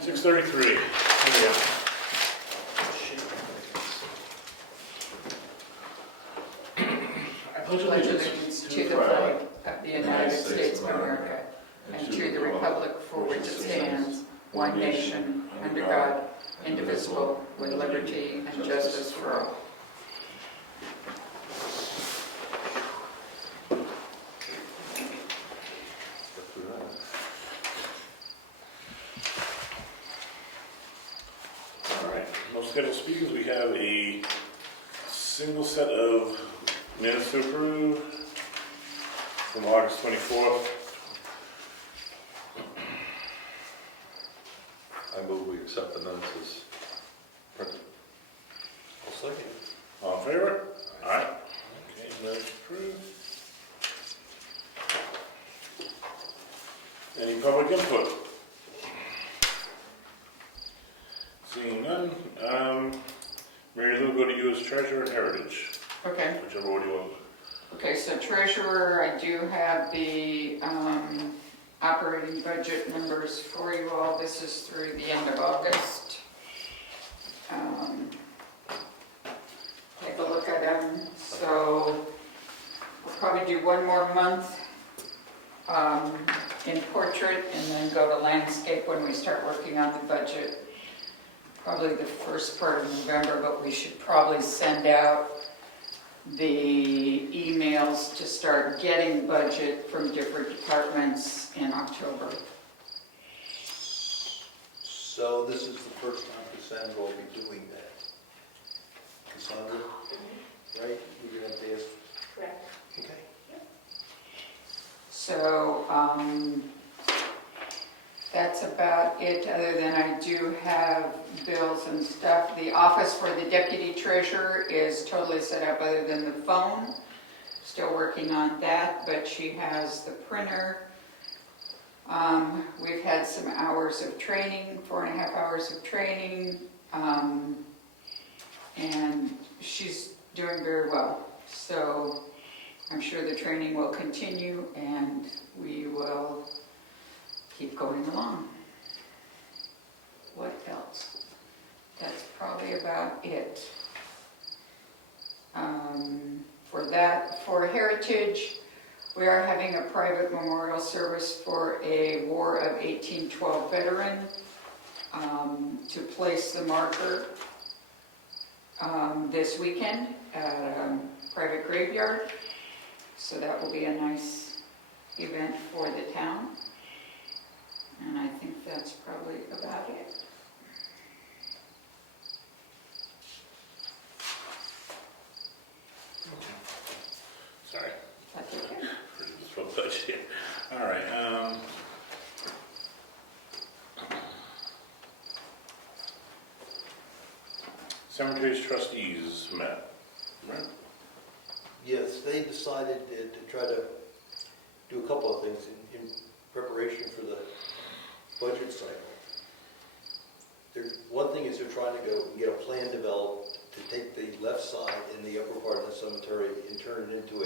6:33. Here we go. I pledge allegiance to the flag of the United States of America and to the republic for which it stands, one nation, under God, indivisible, with liberty and justice for all. All right, most scheduled speakers, we have a single set of minutes to approve from August 24th. I move we accept the minutes as printed. I'll second it. All in favor? Aye. Okay, minutes approved. Any public input? Seeing none, Mary Lou, go to you as treasurer and heritage, Okay. whichever one you want. Okay, so treasurer, I do have the operating budget numbers for you all. This is through the end of August. Take a look at them. So we'll probably do one more month in portrait and then go to landscape when we start working on the budget. Probably the first part of November, but we should probably send out the emails to start getting budget from different departments in October. So this is the first time Cassandra will be doing that. Cassandra, right? You're going to have to ask. Correct. Okay. So that's about it, other than I do have bills and stuff. The office for the deputy treasurer is totally set up other than the phone. Still working on that, but she has the printer. We've had some hours of training, 4.5 hours of training, and she's doing very well. So I'm sure the training will continue and we will keep going along. What else? That's probably about it. For heritage, we are having a private memorial service for a War of 1812 veteran to place the marker this weekend at a private graveyard. So that will be a nice event for the town. And I think that's probably about it. Sorry. That's okay. For this full budget here. All right. Cemeteries trustees met, right? Yes, they decided to try to do a couple of things in preparation for the budget cycle. One thing is they're trying to go and get a plan developed to take the left side in the upper part of the cemetery and turn it into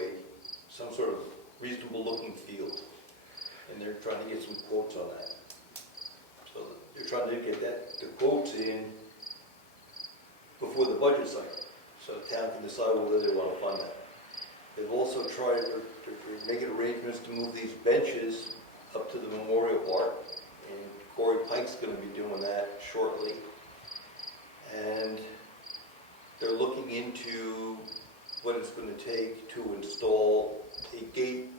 some sort of reasonable looking field. And they're trying to get some quotes on that. So they're trying to get the quotes in before the budget cycle, so the town can decide whether they want to fund that. They've also tried to make arrangements to move these benches up to the memorial part, and Corey Pike's going to be doing that shortly. And they're looking into what it's going to take to install a gate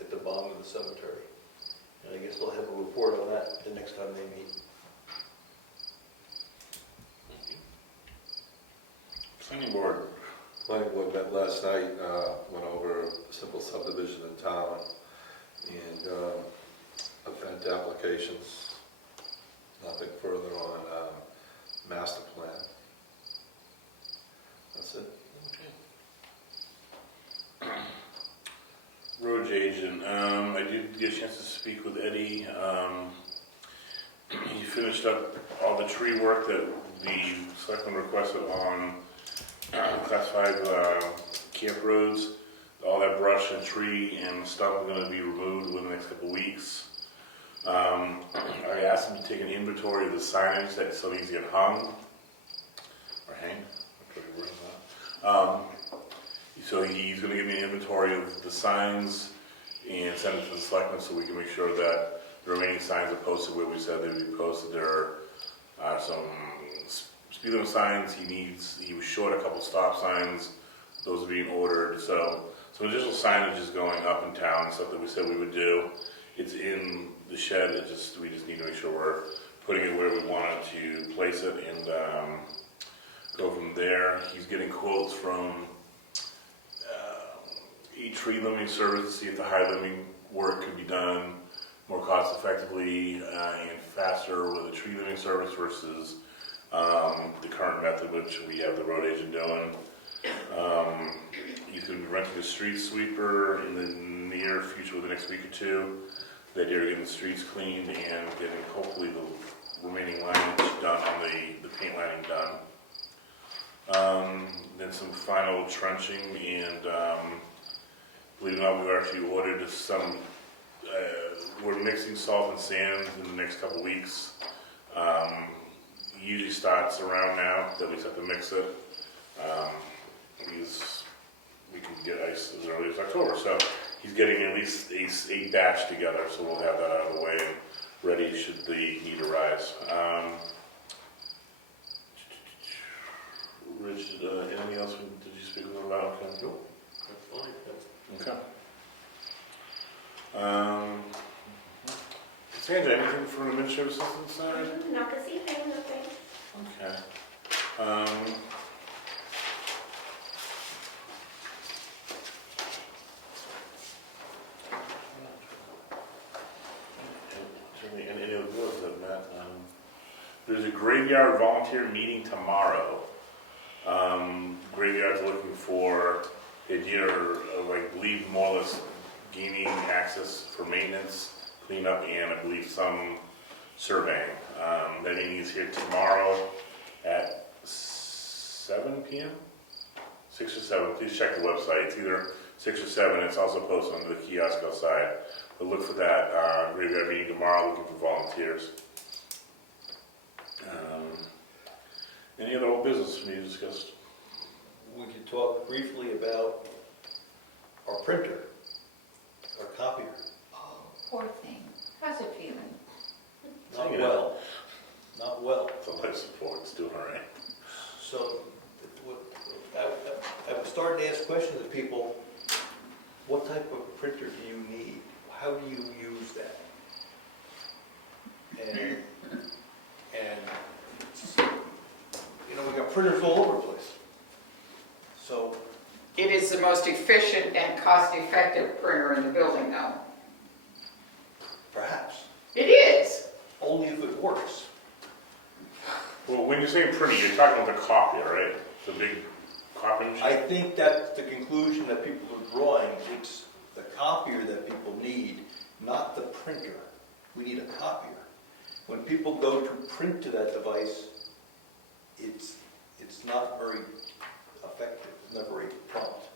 at the bottom of the cemetery. And I guess they'll have a report on that the next time they meet. Planning board. Planning board met last night, went over a simple subdivision in town and event applications, nothing further on master plan. That's it. Okay. Road agent. I did get a chance to speak with Eddie. He finished up all the tree work that the selectmen requested on Class 5 camp roads. All that brush and tree and stump are going to be removed within the next couple of weeks. I asked him to take an inventory of the signage that so these get hung, or hang, whatever word is that. So he's gonna give me an inventory of the signs and send it to the selectmen so we can make sure that the remaining signs are posted where we said they'd be posted. There are some speed limit signs he was short a couple stop signs, those are being ordered, so some additional signage is going up in town, stuff that we said we would do. It's in the shed, we just need to make sure we're putting it where we wanted to place it and go from there. He's getting quotes from a tree limbing service to see if the high limbing work could be done more cost effectively and faster with a tree limbing service versus the current method, which we have the road agent doing. You can rent a street sweeper in the near future, within the next week or two. The idea of getting the streets cleaned and getting hopefully the remaining lining done on the paint lining done. Then some final trenching and believe it or not, we've actually ordered some, we're mixing salt and sand in the next couple weeks. Usually starts around now that we have to mix it. We can get ice as early as October, so he's getting at least a batch together, so we'll have that out of the way and ready should the need arise. Rich, anything else did you speak with him about? Okay. Nope, that's fine. Okay. Sandra, anything from administrative assistant side? Not this evening, no thanks. Okay. Any of the bills that Matt, there's a graveyard volunteer meeting tomorrow. Graveyard's looking for the idea of, I believe, more or less gaining access for maintenance, cleanup, and I believe some surveying. That meeting is here tomorrow at 7 p.m. 6 or 7. Please check the website. It's either 6 or 7. It's also posted on the kiosk outside. But look for that graveyard meeting tomorrow, looking for volunteers. Any other old business for me to discuss? We could talk briefly about our printer, our copier. Oh, poor thing. How's it feeling? Not Hanging well. Not well. It's a life support. It's doing all right. So I was starting to ask questions of people. What type of printer do you need? How do you use that? And we got printers all over the place. So It is the most efficient and cost-effective printer in the building, though. perhaps, It is. only if it works. Well, when you say printing, you're talking about the copier, right? The big copy machine? I think that's the conclusion that people are drawing. It's the copier that people need, not the printer. We need a copier. When people go to print to that device, it's not very effective. It's not very prompt.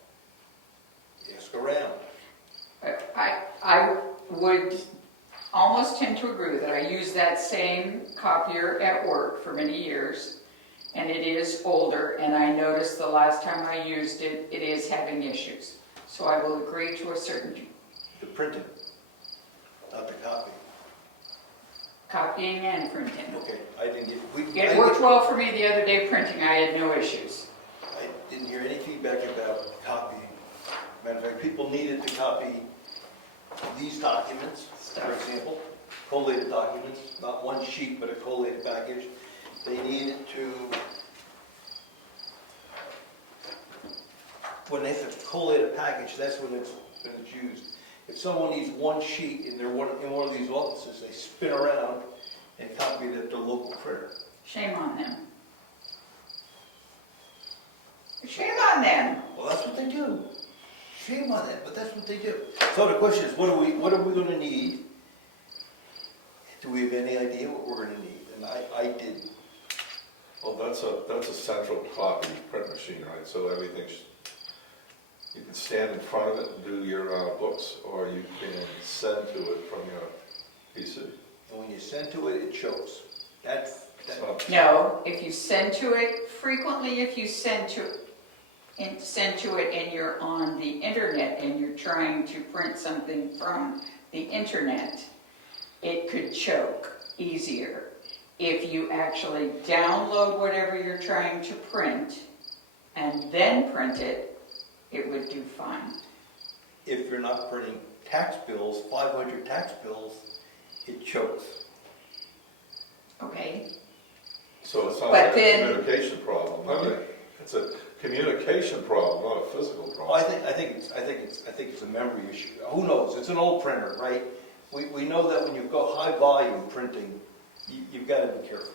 Ask around. I would almost tend to agree that I use that same copier at work for many years, and it is older, and I noticed the last time I used it, it is having issues. So I will agree to a certain The printing, not the copy. copying and printing. Okay, I didn't get. It worked well for me the other day printing, I had no issues. I didn't hear any feedback about copying. Matter of fact, people needed to copy these documents, for example, collated documents, not one sheet, but a collated package. They needed to, when they have to collate a package, that's when it's used. If someone needs one sheet in in one of these offices, they spin around and copy it at their local printer. Shame on them. Shame on them. Well, that's what they do. Shame on it, but that's what they do. So the question is, what are we going to need? Do we have any idea what we're going to need? And I didn't. Well, that's a central copy print machine, right? So you can stand in front of it and do your books, or you can send to it from your PC. And when you send to it, it shows. That's, No, if you send to it frequently, if you send to it and you're on the internet and you're trying to print something from the internet, it could choke easier. If you actually download whatever you're trying to print and then print it, it would do fine. if you're not printing tax bills, 500 tax bills, it chokes. Okay? So it sounds But like a then- communication problem, not a, it's a communication problem, not a physical Well, problem. I think it's a memory issue. Who knows? It's an old printer, right? We know that when you've got high volume printing, you've got to be careful.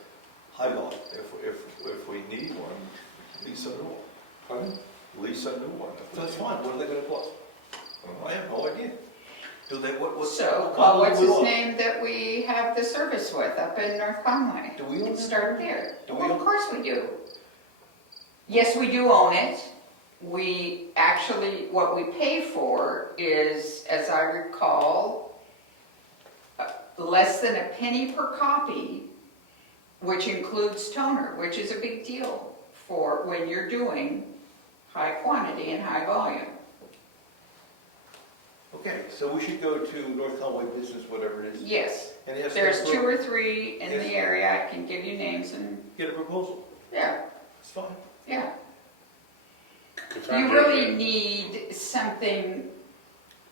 High volume. If we need one, lease a new one. Pardon? Lease a new one. That's fine. What are they going to cost? I have no idea. Do they, what? So, what well, what's do we his own? name that we have the service with up in North Conway? Do we own that? Start there. Do we Well, of own- course we do. Yes, we do own it. We actually, what we pay for is, as I recall, less than a penny per copy, which includes toner, which is a big deal for when you're doing high quantity and high volume. Okay, so we should go to North Conway Business, whatever it is. Yes, And ask them there's for- 2 or 3 in Yes. the area. I can give you names and, Get a proposal. yeah, It's fine. yeah. Cassandra, You really need something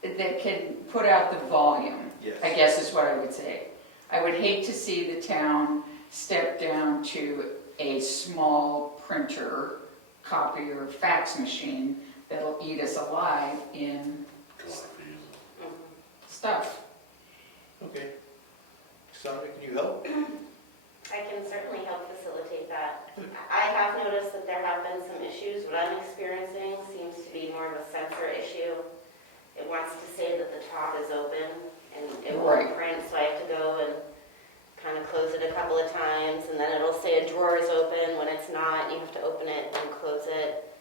that can put out the volume, Yes. I guess is what I would say. I would hate to see the town step down to a small printer, copier, fax machine that'll eat us alive in God, for you. stuff. Okay. Sandra, can you help? I can certainly help facilitate that. I have noticed that there have been some issues. What I'm experiencing seems to be more of a sensor issue. It wants to say that the top is open and it Right. won't print, so I have to go and kind of close it a couple of times, and then it'll say a drawer is open when it's not. You have to open it and close it.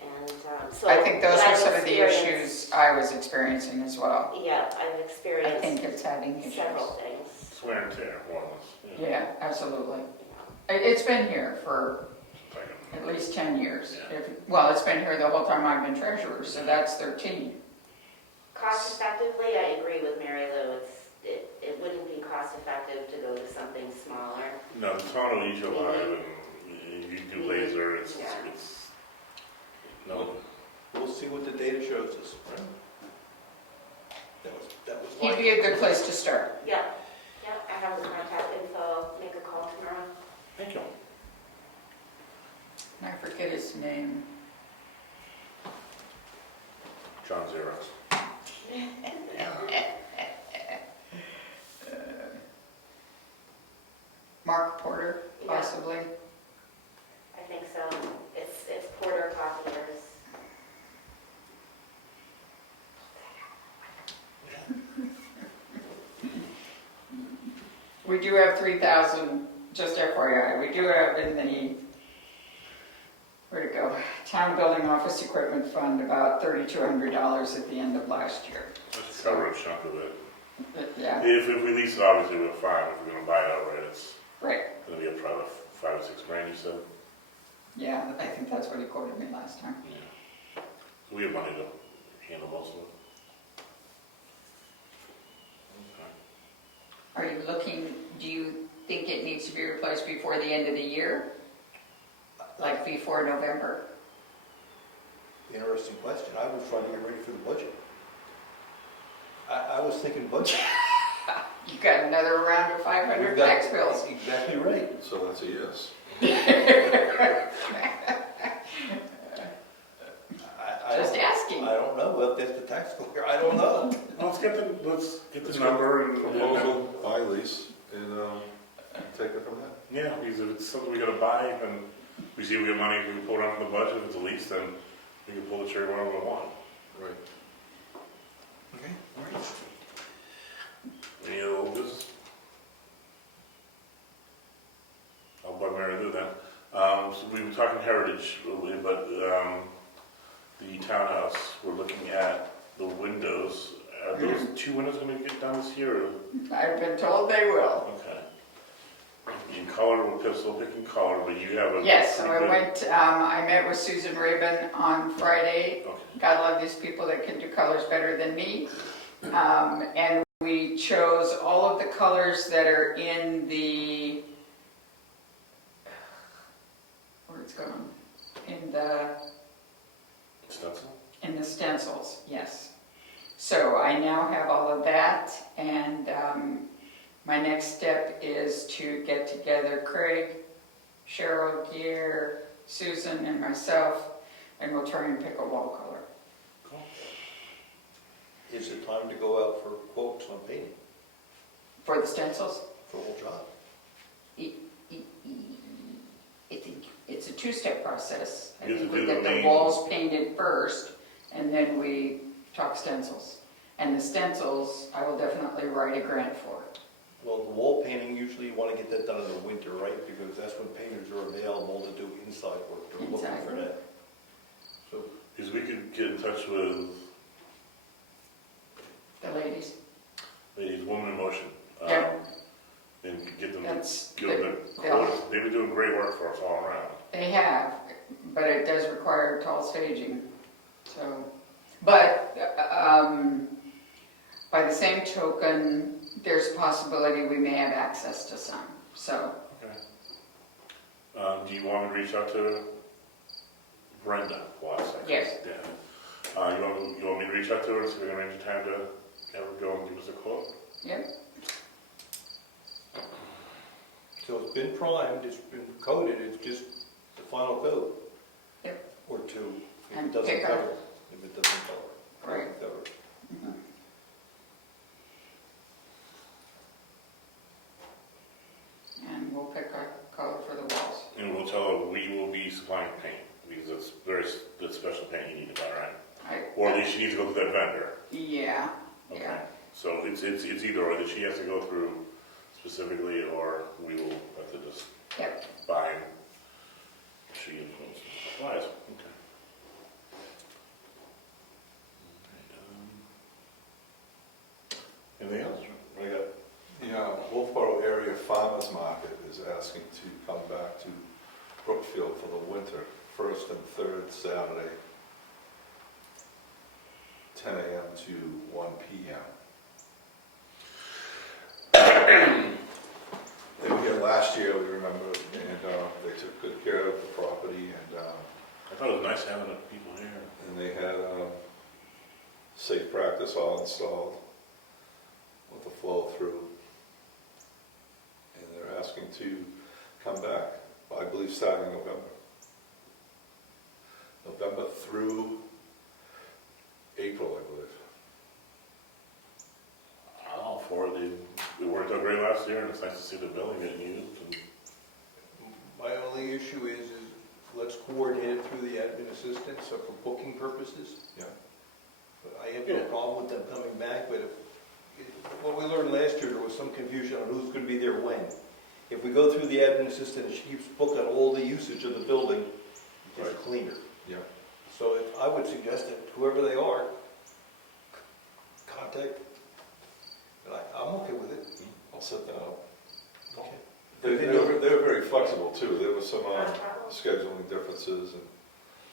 And so I think those what are I've some of the experienced- issues I was experiencing as well. Yeah, I've I experienced think it's having issues. several things. Swear and tear, more or less. Yeah, absolutely. It's been here for It's like a- at least 10 years. Yeah. Well, it's been here the whole time I've been treasurer, so that's 13. Cost effectively, I agree with Mary Lou. It wouldn't be cost effective to go to something smaller. No, the tone will eat you alive, and you do laser, it's, Yeah. no. We'll see what the data shows us. That was He'd fine. be a good place to start. Yeah, I have the contact info, make a call tomorrow. Thank you. I forget his name. John Xerox. Mark Porter, Yeah. possibly. I think so. It's Porter Copiers. We do have 3,000, just FYI, we do have in the, where'd it go? Town Building Office Equipment Fund, about $3,200 at the end of last year. Let's cover a chunk of it. Yeah, If we lease it, obviously we're fine. If we're gonna buy it outright, it's right. gonna be a probably 5 or 6 grand, you said? Yeah, I think that's what he quoted me last time. Yeah. So we have money to handle most of it. Are you looking, do you think it needs to be replaced before the end of the year? Like before November? Interesting question. I was trying to get ready for the budget. I was thinking budget. You got another round of 500 We've got- tax bills. Exactly right. So that's a yes. Just asking. I don't know. Well, that's the tax collector. I don't know. Let's get the Let's number and. Proposal, buy, lease, and take it from there. Yeah, because if it's something we gotta buy, and we see we get money, we can pull it out from the budget. If it's a lease, then we can pull the trigger whenever we want. Right. Okay. All right. Any other old business? I'll bug Mary Lou then. So we were talking heritage, but the townhouse, we're looking at the windows. Are those 2 windows gonna get done this year, or, I've been told they will. okay. In color, we're still picking color, but you have a. Yes, so I pretty good- went, I met with Susan Rabin on Friday. Okay, God love these people that can do colors better than me. And we chose all of the colors that are in the, where it's gone, in stencil? the stencils, yes. So I now have all of that, and my next step is to get together Craig, Cheryl, Gear, Susan, and myself, and we'll try and pick a wall color. Cool. Is it time to go out for quotes on painting For the stencils, for the whole job? it's a two-step process. I You have think to we do get the the main- walls painted first, and then we talk stencils. And the stencils, I will definitely write a grant for. Well, the wall painting, usually you want to get that done in the winter, right? Because that's when painters are available to do inside work. They're looking for Exactly. that. So, Because we could get in touch with The ladies, the Woman in Motion. Yeah. And get them, that's, give them the quotes. They've been doing great work for us all around. they have, but it does require tall staging, so. But, by the same token, there's a possibility we may have access to some, so. Okay. Do you want me to reach out to Brenda Watts? Yes. Yeah. You want me to reach out to her and see if we can arrange a time to have her go and give us a quote? Yep, so it's been primed, it's been coated, it's just the final coat. Yep. Or two, if And it doesn't pick cover. up. If it doesn't cover. Right. Cover. Mhm. And we'll pick a color for the walls. And we'll tell her we will be supplying paint, because it's that's special paint you need to buy, right? Or at least she needs to go through that vendor. Yeah, Okay. yeah, So it's either or, that she has to go through specifically, or we will have to just yep. buy and she influences supplies. Okay. Anything else? What do you got? The Wolfboro Area Farmers Market is asking to come back to Brookfield for the winter, first and third Saturday, 10 a.m. to 1 p.m. They were here last year, we remember, and they took good care of the property, and I thought it was nice having the people here. they had safe practice all installed with the flow through. And they're asking to come back, I believe starting November. November through April, I believe. I'm all for it. They worked out great last year, and it's nice to see the building getting used. And My only issue is let's coordinate it through the admin assistant, so for booking purposes. Yeah. But I have no Yeah. problem with them coming back, but what we learned last year, there was some confusion on who's gonna be there when. If we go through the admin assistant and she keeps booking all the usage of the building, it's Right. cleaner. Yeah. So I would suggest that whoever they are, contact, and I'm okay with it. I'll set that up. Okay. They were very flexible too. There were some Not a problem. scheduling differences, and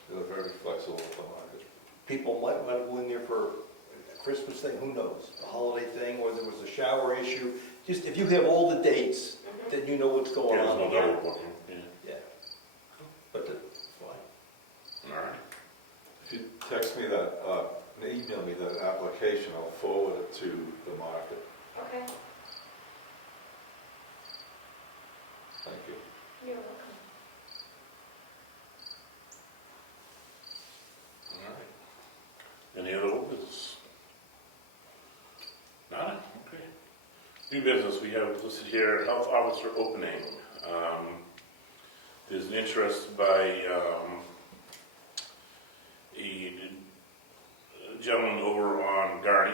they were very flexible with the market. People might want to go in there for a Christmas thing, who knows? A holiday thing, or there was a shower issue. Just, if you have all the dates, then you know what's going yeah, there's no on. double booking. Yeah. Yeah. But that's fine. All right. If you text me that, email me that application, I'll forward it to the market. Okay, Thank you. you're welcome. All right. Any other old business? Nada? Okay. New business, we have listed here, health officer opening. There's an interest by a gentleman over on Gardy,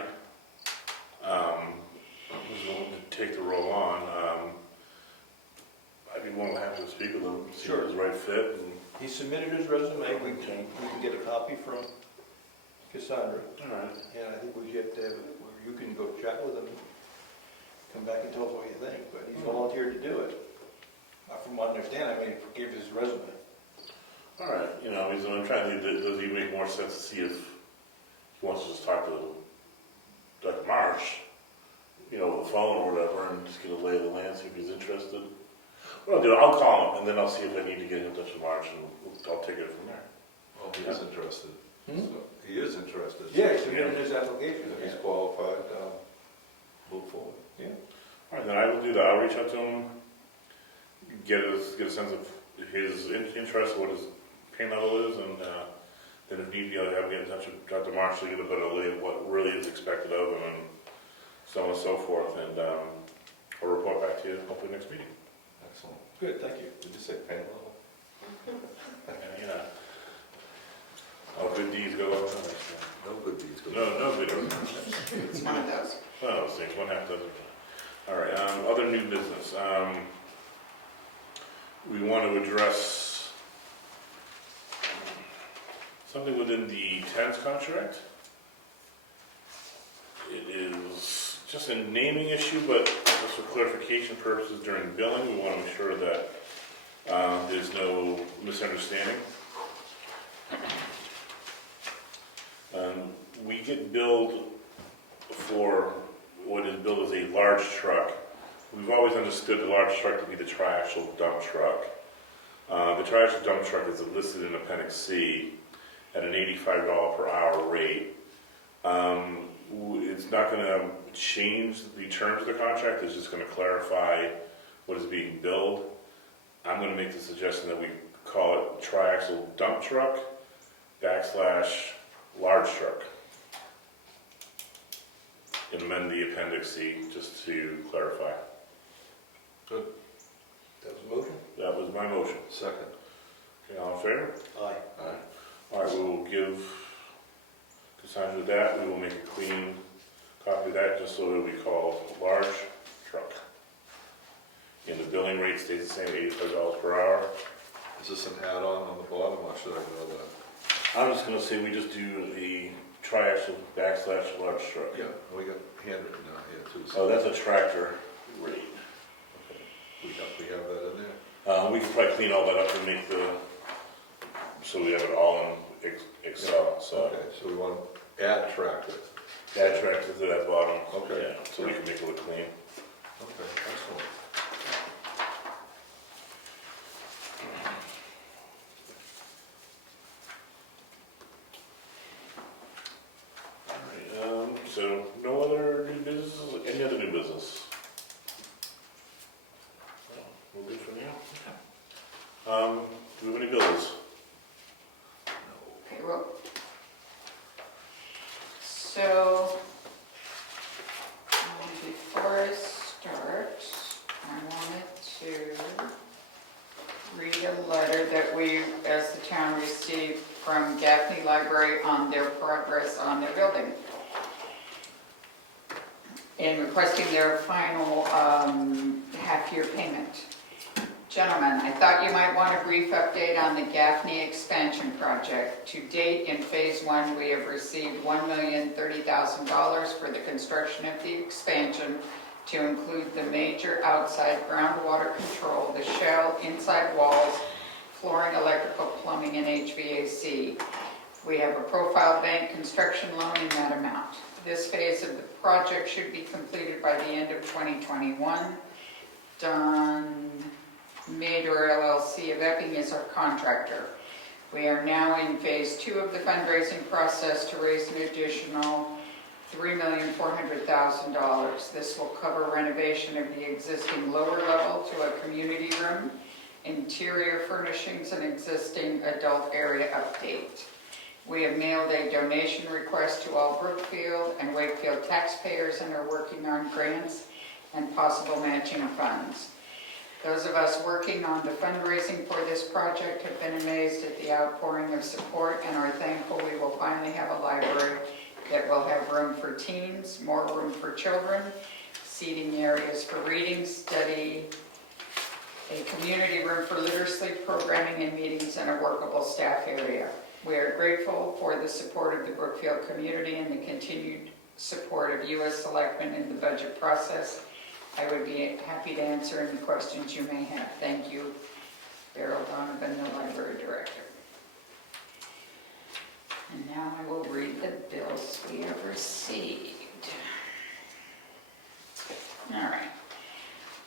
who's willing to take the role on. I'd be more than happy to speak with him, see if it's the right fit. And, He submitted his resume, we can get a copy from Cassandra, all right. and I think we have to have it, you can go chat with him, come back and tell us what you think, but he's volunteered to do it. From what I understand, I mean, give his resume. All right, you know, I'm trying to, does it make more sense to see if he wants to just talk to Dr. Marsh, you know, over the phone or whatever, and just get a lay of the land, see if he's interested? What I'll do, I'll call him, and then I'll see if I need to get in touch with Marsh, and I'll take it from there. Well, he is interested. Hmm? So, he is interested. Yeah, he submitted his application. If he's qualified, move forward. Yeah. All right, then I will do that. I'll reach out to him, get a sense of his interest, what his pain level is, and then if need be, I'll have get in touch with Dr. Marsh to get a better lay of what really is expected of him, and so on and so forth, and I'll report back to you hopefully next meeting. Excellent. Good, thank you. Did you say pain level? Yeah. All good deeds go unpunished. No good deeds go. No good. It's one of those. One of those things, one half dozen. All right, other new business. We want to address something within the tenants contract. It is just a naming issue, but just for clarification purposes during billing, we want to make sure that there's no misunderstanding. We get billed for what is billed as a large truck. We've always understood the large truck to be the triaxial dump truck. The triaxial dump truck is listed in Appendix C at an $85 per hour rate. It's not going to change the terms of the contract, it's just going to clarify what is being billed. I'm going to make the suggestion that we call it triaxial dump truck / large truck. And amend the Appendix C just to clarify. Good. That was a motion? That was my motion. Second. Okay, all in favor? Aye. Aye. All right, we will give Cassandra that. We will make a clean copy of that just so it'll be called large truck. And the billing rate stays the same, $85 per hour. Is this an add-on on the bottom, or should I know that? I'm just gonna say we just do the triaxial / large truck. Yeah, we got handwritten down here too. Oh, that's a tractor rate. Okay. We have that in there? We can probably clean all that up and make so we have it all in Excel, so. Okay, so we want to add tractor. Add tractor to that bottom. Okay. Yeah, so we can make it look clean. Okay, excellent. All right, so no other new business, any other new business? No, we're good for now? Do we have any bills? Payroll. So, before I start, I wanted to read a letter that we, as the town, received from Gaffney Library on their progress on their building. In requesting their final half-year payment. Gentlemen, I thought you might want a brief update on the Gaffney expansion project. To date, in Phase 1, we have received $1,030,000 for the construction of the expansion to include the major outside groundwater control, the shell, inside walls, flooring, electrical, plumbing, and HVAC. We have a profile bank construction loan in that amount. This phase of the project should be completed by the end of 2021. Done. Mader LLC of Epping is our contractor. We are now in Phase 2 of the fundraising process to raise an additional $3,400,000. This will cover renovation of the existing lower level to a community room, interior furnishings, and existing adult area update. We have mailed a donation request to all Brookfield and Wakefield taxpayers and are working on grants and possible matching funds. Those of us working on the fundraising for this project have been amazed at the outpouring of support and are thankful we will finally have a library that will have room for teens, more room for children, seating areas for reading, study, a community room for literacy programming and meetings, and a workable staff area. We are grateful for the support of the Brookfield community and the continued support of U.S. Selectmen in the budget process. I would be happy to answer any questions you may have. Thank you, Darrell Donovan, the Library Director. And now I will read the bills we have received. All right.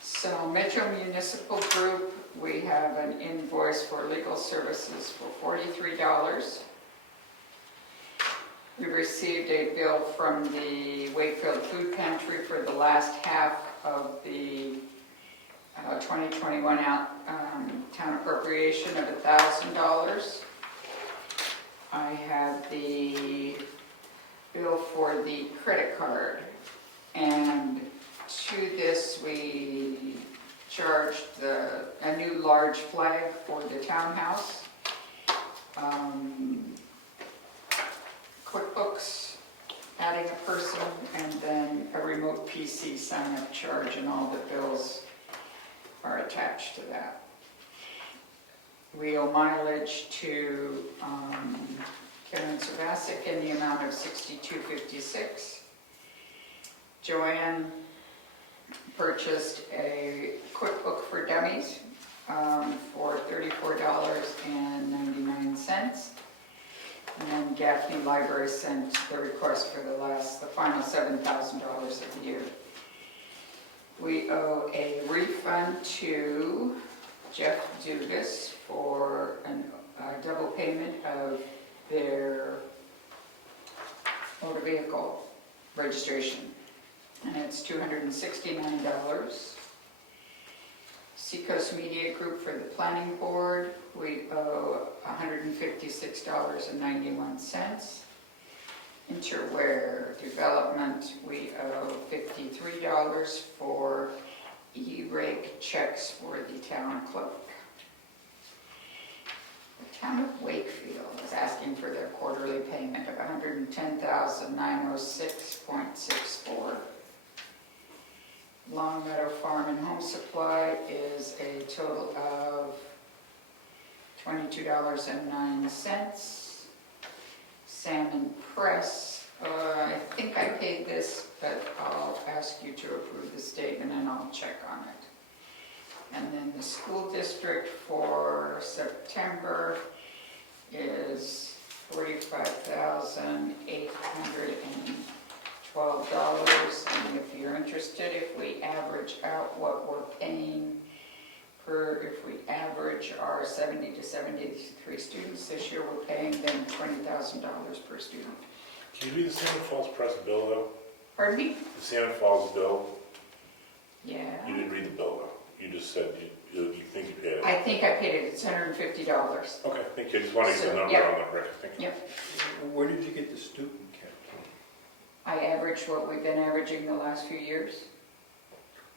So Metro Municipal Group, we have an invoice for legal services for $43. We received a bill from the Wakefield Food Pantry for the last half of the 2021 town appropriation of $1,000. I have the bill for the credit card, and to this we charged a new large flag for the townhouse. QuickBooks, adding a person, and then a remote PC sign-up charge, and all the bills are attached to that. We owe mileage to Karen Savasic in the amount of $62.56. Joanne purchased a QuickBook for Dummies for $34.99. And then Gaffney Library sent the request for the final $7,000 of the year. We owe a refund to Jeff Dugas for a double payment of their motor vehicle registration, and it's $269. Seacoast Media Group for the Planning Board, we owe $156.91. Interware Development, we owe $53 for e-rake checks for the town clerk. The town of Wakefield is asking for their quarterly payment of $110,906.64. Long Meadow Farm and Home Supply is a total of $22.09. Salmon Press, I think I paid this, but I'll ask you to approve the statement and I'll check on it. And then the school district for September is $45,812. And if you're interested, if we average out what we're paying if we average our 70 to 73 students this year, we're paying them $20,000 per student. Can you read the Salmon Falls Press bill though? Pardon me? The Salmon Falls bill? Yeah. You didn't read the bill though. You just said you think you paid it. I think I paid it. It's $150. Okay, thank you. I just want to get the number Yep. on that record. Thank you. Yep. Where did you get the student count? I averaged what we've been averaging the last few years.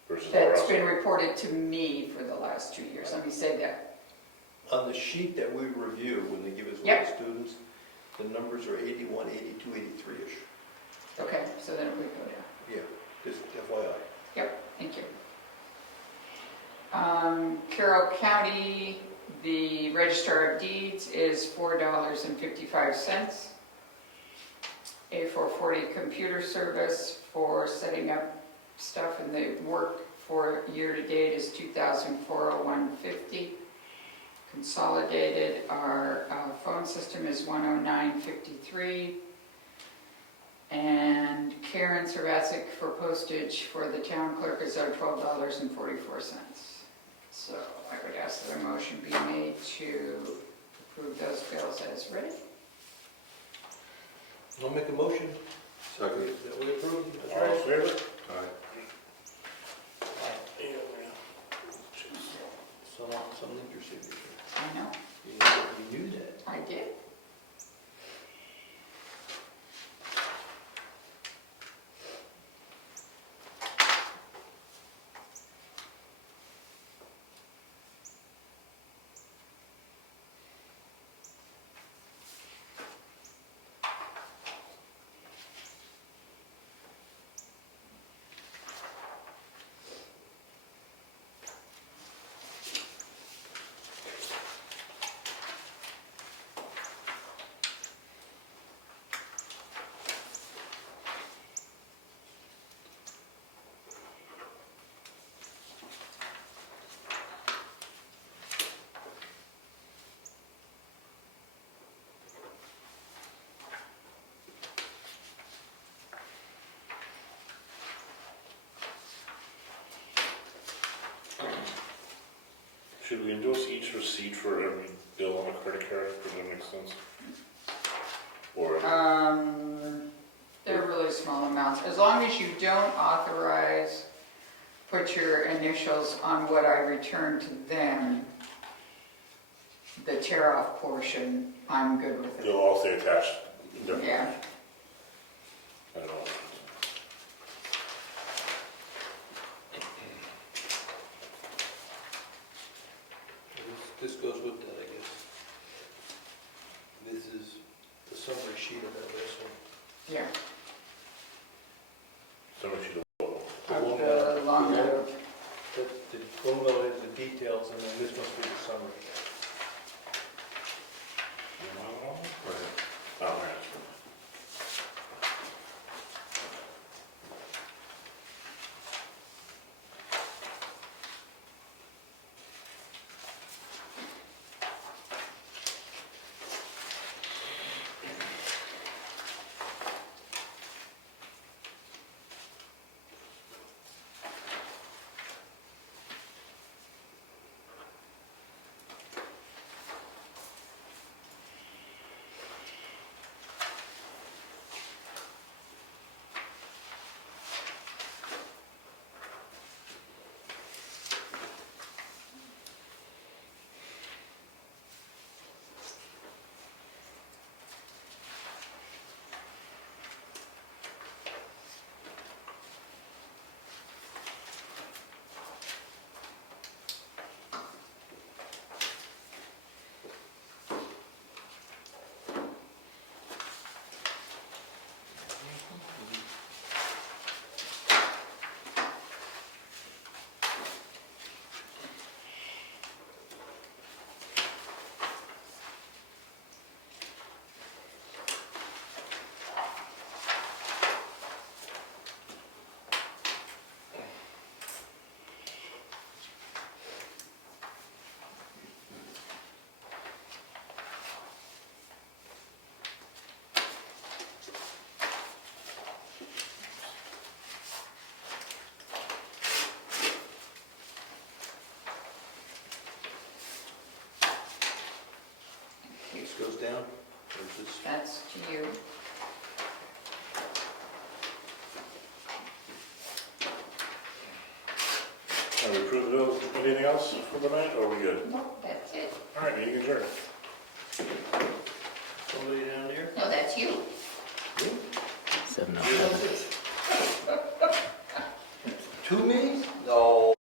Versus That's our been reported to me for the last 2 years. Let me say that. On the sheet that we review, when they give us all Yep. the students, the numbers are 81, 82, 83-ish. Okay, so then we go down. Yeah, just FYI. Yep, thank you. Carroll County, the Registrar of Deeds is $4.55. A440 computer service for setting up stuff, and the work for year-to-date is $2,401.50. Consolidated, our phone system is $109.53. And Karen Savasic for postage for the town clerk is $12.44. So I would ask that a motion be made to approve those bills as written. I'll make a motion Second. that we approve. That's All in right. favor? Aye. Some need your signature. I know, You knew that. I did. Should we endorse each receipt for every bill on a credit card? Does that make sense? Or, They're really small amounts, as long as you don't authorize, put your initials on what I return to them, the tear-off portion, I'm good with they'll it. all stay attached? Yeah, I don't know. This goes with that, I guess. This is the summary sheet of that last one. yeah. Somebody should. Of the long note. The Comeau has the details, and then this must be the summary. Oh, right. This goes down, or is this? That's to you. Have we approved the bills? Anything else for the night, or are we good? Nope, that's it. All right, meeting adjourned. Somebody down there? No, that's you. 7:07. To me? No.